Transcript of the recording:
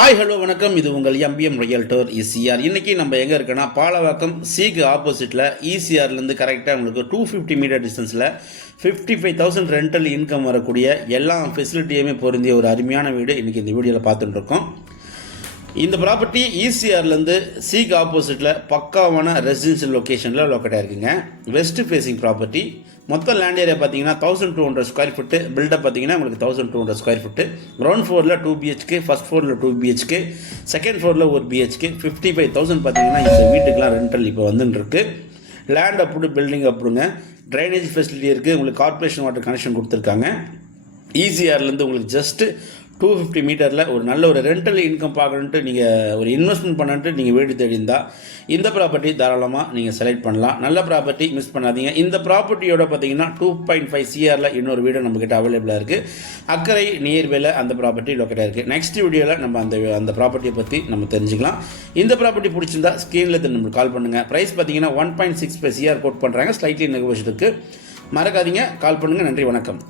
Hi hello வணக்கம். இது உங்கள் எம்பிஎம் ரியல்டர் இசிஆர். இன்றைக்கி நம்ம எங்கே இருக்கோன்னா பாலவாக்கம் சிக்கு ஆப்போசிட்டில் இசிஆர்லேருந்து கரெக்டாக உங்களுக்கு 250 மீட்டர் டிஸ்டன்ஸில் 55,000 ரெண்டல் இன்கம் வரக்கூடிய எல்லா ஃபெசிலிட்டியுமே பொருந்திய ஒரு அருமையான வீடு இன்றைக்கி இந்த வீடியோவில் பார்த்துட்டுருக்கோம். இந்த ப்ராப்பர்ட்டி இசிஆர்லேருந்து சிக்கு ஆப்போசிட்டில் பக்காவான ரெசிடென்ஷியல் லொக்கேஷனில் லொக்கேட் ஆகிருக்குங்க. West facing property. மொத்தம் லேண்ட் ஏரியா பார்த்தீங்கன்னா 1200 ஸ்கொயர் ஃபுட்டு. பில்டப் பார்த்தீங்கன்னா உங்களுக்கு 1200 ஸ்கொயர் ஃபுட்டு. கிரவுண்ட் ஃப்ளோரில் 2 BHK, ஃபஸ்ட் ஃப்ளோரில் 2 BHK, செகண்ட் ஃப்ளோரில் 1 BHK. 55,000 பார்த்தீங்கன்னா இந்த வீட்டுக்கெலாம் ரெண்டல் இப்போ வந்துருக்கு. லேண்ட் அப்ரூவ்டு, பில்டிங் அப்ரூவ்ங்க. ட்ரைனேஜ் ஃபெசிலிட்டி இருக்குது. உங்களுக்கு கார்பரேஷன் வாட்டர் கனெக்ஷன் கொடுத்துருக்காங்க. இசிஆர்லேருந்து உங்களுக்கு ஜஸ்ட்டு 250 மீட்டரில் ஒரு நல்ல ஒரு ரெண்டல் இன்கம் பார்க்கணுன்ட்டு நீங்கள் ஒரு இன்வெஸ்ட்மெண்ட் பண்ணிட்டு நீங்கள் வீடு தேடிந்தால் இந்த ப்ராப்பர்ட்டி தாராளமாக நீங்கள் செலக்ட் பண்ணலாம். நல்ல ப்ராப்பர்ட்டி, மிஸ் பண்ணாதீங்க. இந்த ப்ராப்பர்ட்டியோட பார்த்தீங்கன்னா 2.5 CRல இன்னொரு வீடு நம்மக்கிட்ட அவைலபிளாக இருக்குது. அக்கறை நியர்வேல அந்த ப்ராப்பர்ட்டி லொக்கேட்டாக இருக்குது. நெக்ஸ்ட் வீடியோவில் நம்ம அந்த ப்ராப்பர்ட்டியை பற்றி நம்ம தெரிஞ்சுக்கலாம். இந்த ப்ராப்பர்ட்டி பிடிச்சிருந்தா ஸ்க்ரீனில் நம்மளுக்கு கால் பண்ணுங்கள். ப்ரைஸ் பார்த்தீங்கன்னா 1.65 CR கோட் பண்ணுறாங்க. ஸ்லைட்லி நெகோஷியேட் இருக்குது. மறக்காதீங்க, கால் பண்ணுங்கள். நன்றி, வணக்கம்.